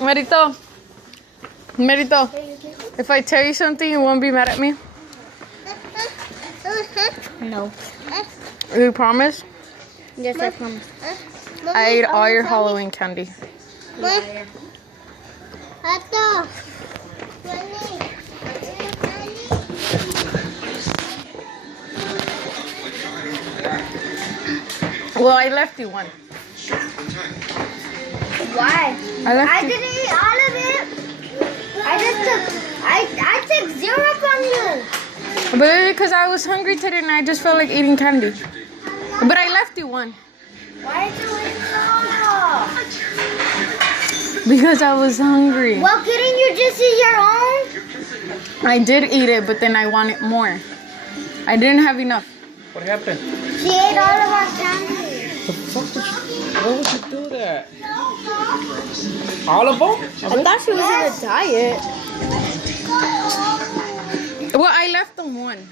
Merito. Merito. If I tell you something, you won't be mad at me? No. You promise? Yes, I promise. I ate all your Halloween candy. Well, I left you one. Why? I didn't eat all of it. I took 0 from you. But because I was hungry today and I just felt like eating candy. But I left you one. Why did you eat all? Because I was hungry. Well, couldn't you just eat your own? I did eat it, but then I wanted more. I didn't have enough. What happened? She ate all of our candy. The fuck did you... Why would you do that? All of them? I thought she was in a diet. Well, I left them one.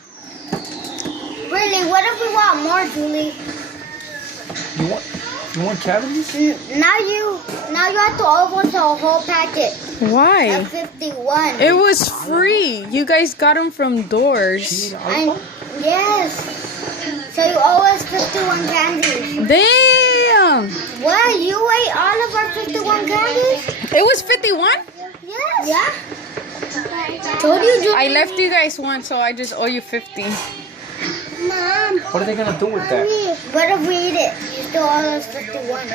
Really, what if we want more, Julie? You want cavities? Now you have to open the whole packet. Why? At 51. It was free. You guys got them from Doors. Yes. So you owe us 51 candies. Damn! What? You ate all of our 51 candies? It was 51? Yes. Yeah. Told you, Julie. I left you guys one, so I just owe you 50. Mom. What are they gonna do with that? What if we eat it? You still owe us 51.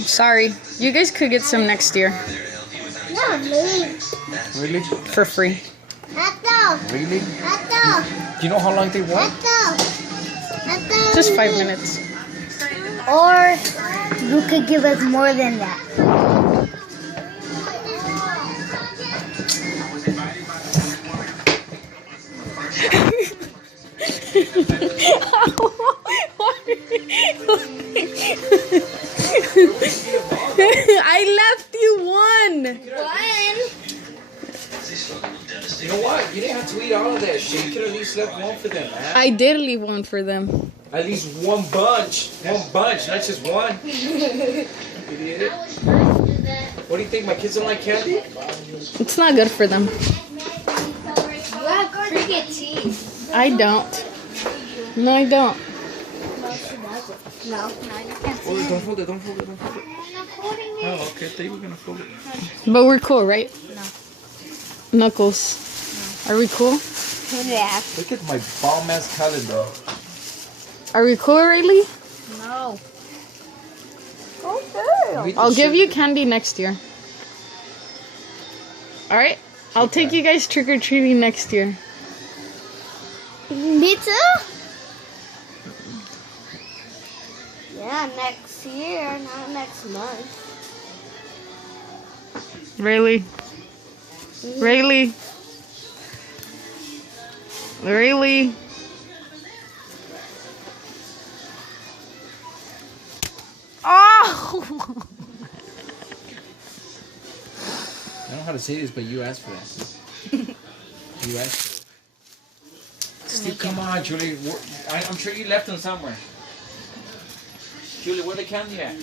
Sorry. You guys could get some next year. No, me. Really? For free. Really? Do you know how long they want? Just 5 minutes. Or you could give us more than that. I left you one. You know what? You didn't have to eat all of that shit. You could at least left one for them, man. I did leave one for them. At least one bunch. One bunch, not just one. Idiot. What do you think? My kids don't like candy? It's not good for them. You have cricket teeth. I don't. No, I don't. No, Oh, don't fold it, don't fold it, don't fold it. Oh, okay. I thought you were gonna fold it. But we're cool, right? No. Knuckles. Are we cool? Yeah. Look at my bomb ass calendar. Are we cool, Rayleigh? No. Okay. I'll give you candy next year. Alright? I'll take you guys trick-or-treating next year. Me too? Yeah, next year, not next month. Rayleigh? Rayleigh? Rayleigh? Oh! I don't know how to say this, but you asked for that. You asked for it. Steve, come on, Julie. I'm sure you left them somewhere. Julie, where the candy at?